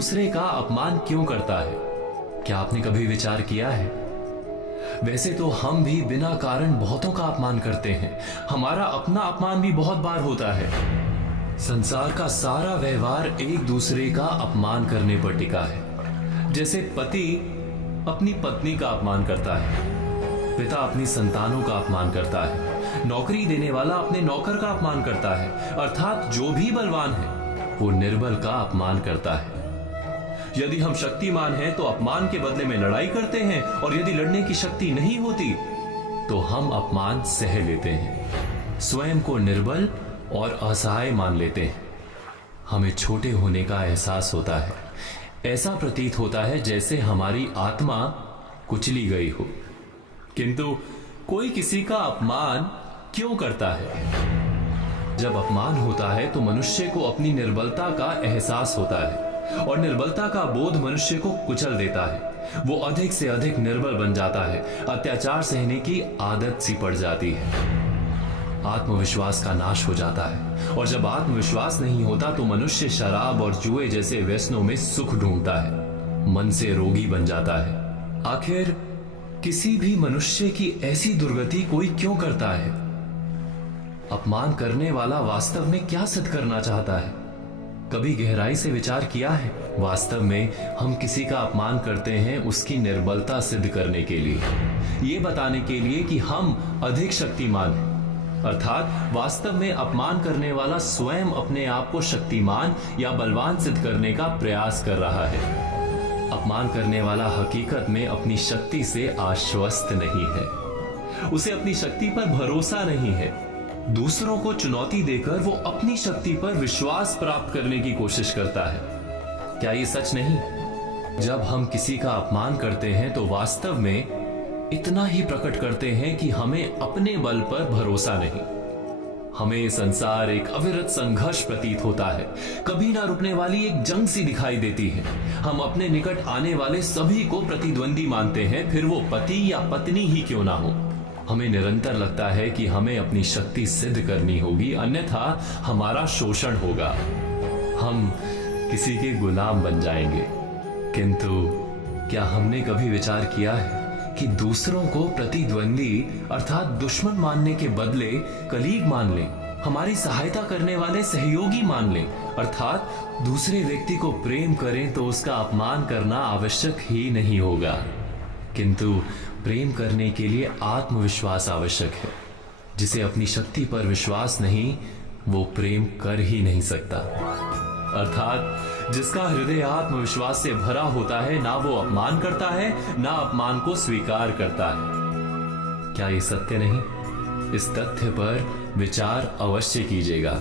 दूसरे का अपमान क्यों करता है? क्या आपने कभी विचार किया है? वैसे तो हम भी बिना कारण बहुतों का अपमान करते हैं। हमारा अपना अपमान भी बहुत बार होता है। संसार का सारा व्यवहार एक दूसरे का अपमान करने पर टिका है। जैसे पति अपनी पत्नी का अपमान करता है, पिता अपनी संतानों का अपमान करता है, नौकरी देने वाला अपने नौकर का अपमान करता है, अर्थात जो भी बलवान है वो निर्बल का अपमान करता है। यदि हम शक्तिमान हैं तो अपमान के बदले में लड़ाई करते हैं, और यदि लड़ने की शक्ति नहीं होती तो हम अपमान सह लेते हैं, स्वयं को निर्बल और असहाय मान लेते हैं। हमें छोटे होने का एहसास होता है। ऐसा प्रतीत होता है जैसे हमारी आत्मा कुचली गई हो। किंतु कोई किसी का अपमान क्यों करता है? जब अपमान होता है तो मनुष्य को अपनी निर्बलता का एहसास होता है, और निर्बलता का बोध मनुष्य को कुचल देता है। वो अधिक से अधिक निर्बल बन जाता है, अत्याचार सहने की आदत सी पड़ जाती है, आत्मविश्वास का नाश हो जाता है। और जब आत्मविश्वास नहीं होता तो मनुष्य शराब और जुए जैसे व्यसनों में सुख ढूंढता है, मन से रोगी बन जाता है। आखिर किसी भी मनुष्य की ऐसी दुर्गति कोई क्यों करता है? अपमान करने वाला वास्तव में क्या सिद्ध करना चाहता है? कभी गहराई से विचार किया है? वास्तव में हम किसी का अपमान करते हैं उसकी निर्बलता सिद्ध करने के लिए, ये बताने के लिए कि हम अधिक शक्तिमान हैं। अर्थात वास्तव में अपमान करने वाला स्वयं अपने आप को शक्तिमान या बलवान सिद्ध करने का प्रयास कर रहा है। अपमान करने वाला हकीकत में अपनी शक्ति से आश्वस्त नहीं है, उसे अपनी शक्ति पर भरोसा नहीं है। दूसरों को चुनौती देकर वो अपनी शक्ति पर विश्वास प्राप्त करने की कोशिश करता है। क्या ये सच नहीं? जब हम किसी का अपमान करते हैं तो वास्तव में इतना ही प्रकट करते हैं कि हमें अपने बल पर भरोसा नहीं। हमें संसार एक अविरत संघर्ष प्रतीत होता है, कभी ना रुकने वाली एक जंग सी दिखाई देती है। हम अपने निकट आने वाले सभी को प्रतिद्वंदी मानते हैं, फिर वो पति या पत्नी ही क्यों ना हो। हमें निरंतर लगता है कि हमें अपनी शक्ति सिद्ध करनी होगी, अन्यथा हमारा शोषण होगा, हम किसी के गुलाम बन जाएंगे। किंतु क्या हमने कभी विचार किया है कि दूसरों को प्रतिद्वंदी अर्थात दुश्मन मानने के बदले कलीग मान लें, हमारी सहायता करने वाले सहयोगी मान लें, अर्थात दूसरे व्यक्ति को प्रेम करें तो उसका अपमान करना आवश्यक ही नहीं होगा। किंतु प्रेम करने के लिए आत्मविश्वास आवश्यक है। जिसे अपनी शक्ति पर विश्वास नहीं, वो प्रेम कर ही नहीं सकता। अर्थात जिसका हृदय आत्मविश्वास से भरा होता है, ना वो अपमान करता है, ना अपमान को स्वीकार करता है। क्या ये सत्य नहीं? इस तथ्य पर विचार अवश्य कीजिएगा।